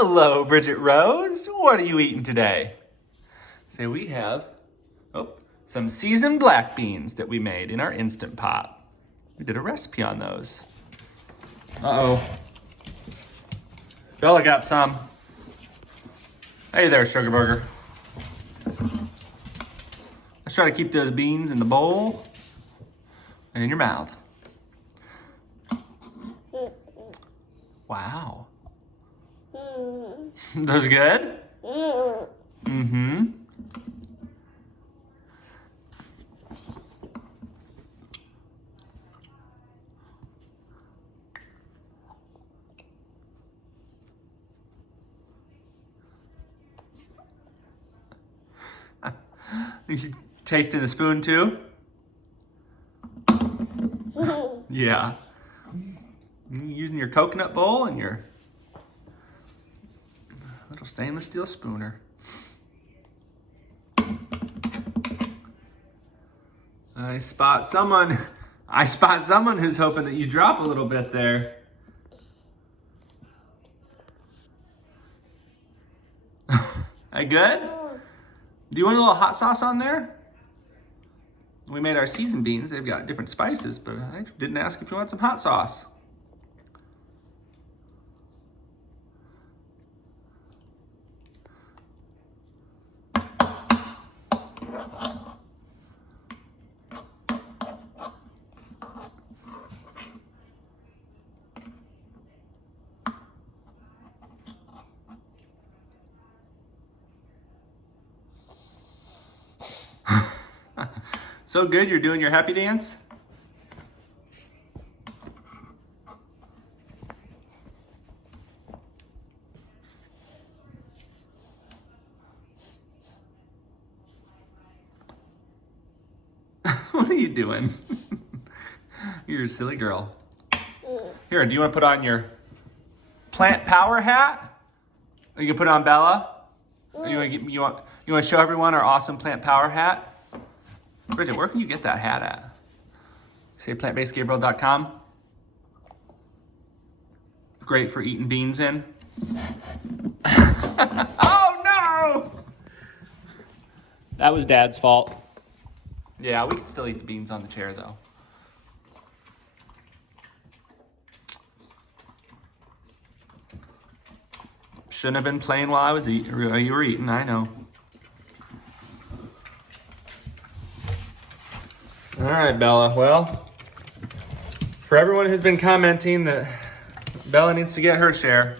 Hello, Bridget Rose. What are you eating today? Say we have some seasoned black beans that we made in our Instant Pot. We did a recipe on those. Uh-oh. Bella got some. Hey there, Sugar Burger. Let's try to keep those beans in the bowl and in your mouth. Wow. Those good? Mm-hmm. You tasting the spoon too? Yeah. You're using your coconut bowl and your little stainless steel spooner. I spot someone who's hoping that you drop a little bit there. Hey, good? Do you want a little hot sauce on there? We made our seasoned beans. They've got different spices, but I didn't ask if you want some hot sauce. So good, you're doing your happy dance? What are you doing? You're a silly girl. Here, do you want to put on your plant power hat? Or you can put it on Bella? Or you want to show everyone our awesome plant power hat? Bridget, where can you get that hat at? Say plantbasedgabriel.com. Great for eating beans in. Oh no! That was Dad's fault. Yeah, we can still eat the beans on the chair though. Shouldn't have been playing while I was eating. You were eating, I know. All right, Bella. Well, for everyone who's been commenting that Bella needs to get her share,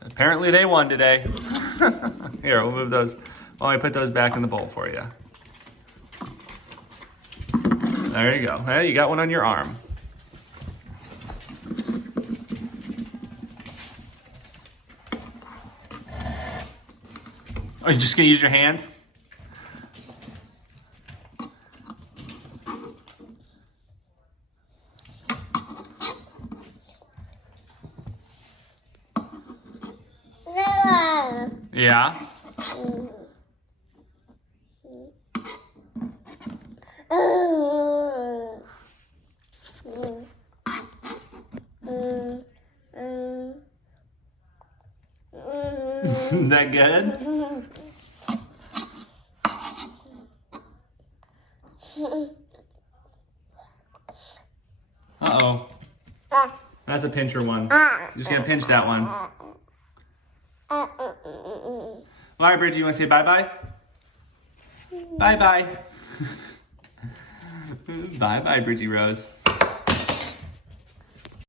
apparently they won today. Here, we'll move those. I'll only put those back in the bowl for you. There you go. Hey, you got one on your arm. Oh, you're just gonna use your hand? Yeah. That good? Uh-oh. That's a pincher one. You're just gonna pinch that one. All right, Bridget, you want to say bye-bye? Bye-bye. Bye-bye, Bridgie Rose.